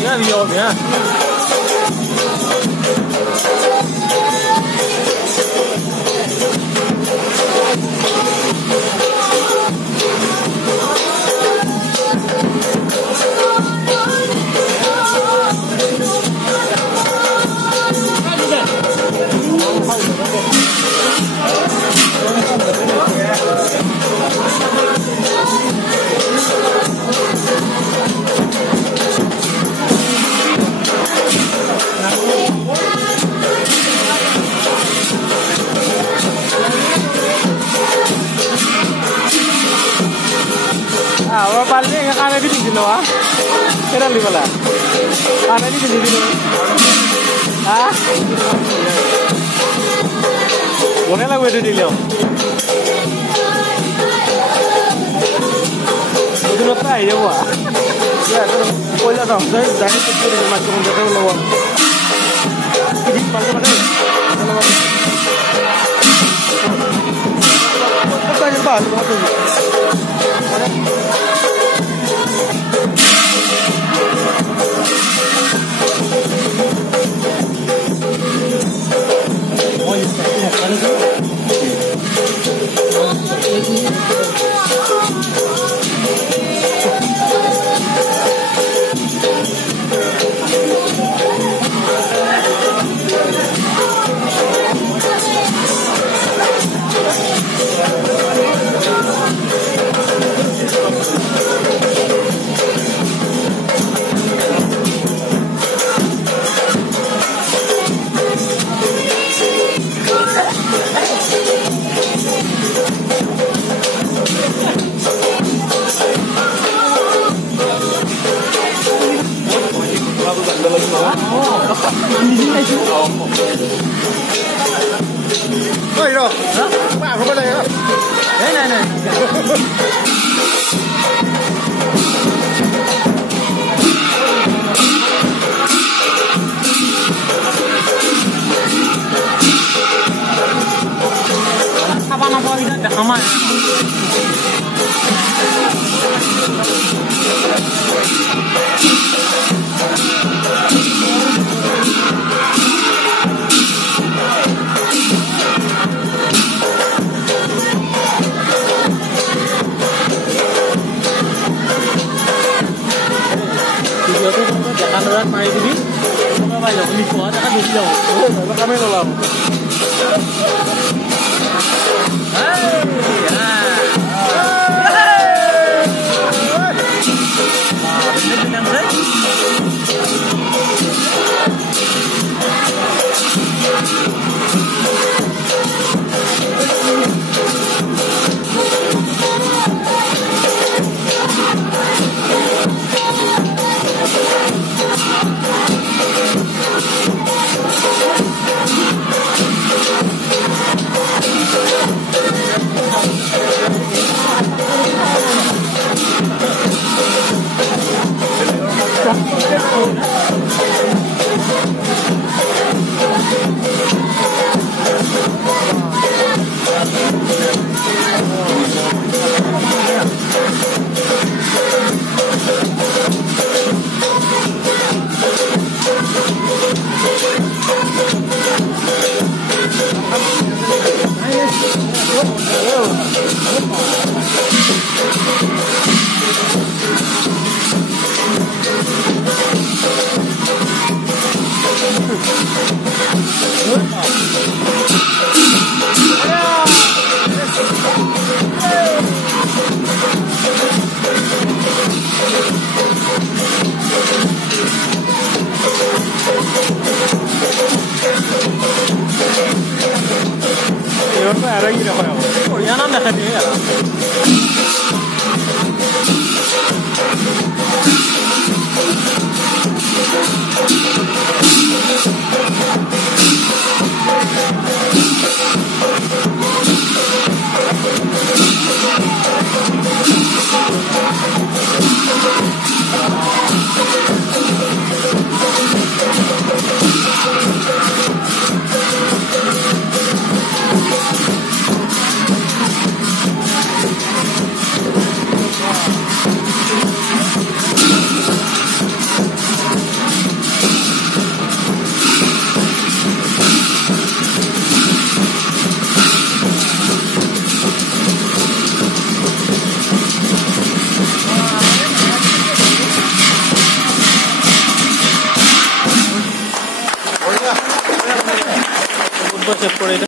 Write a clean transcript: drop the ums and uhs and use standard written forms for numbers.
ya Dios, ya. পারলে কানে দি দিছিল কেরা লিবলা কানে দি দিছিল হ্যাঁ কোনে লাগবে দিল দুটো তো আই যাব পয়লা দাও জানি তো কি মাছ কোন দেখে লব কি পারবে মানে তো বাস বাস Ôi rồi, bạn không có đây không? Đấy này này. Apa nama ini dah sama. Jangan berat main ini, apa aja beli kuah, jangan beli jauh. Kami lolam. Save কৰি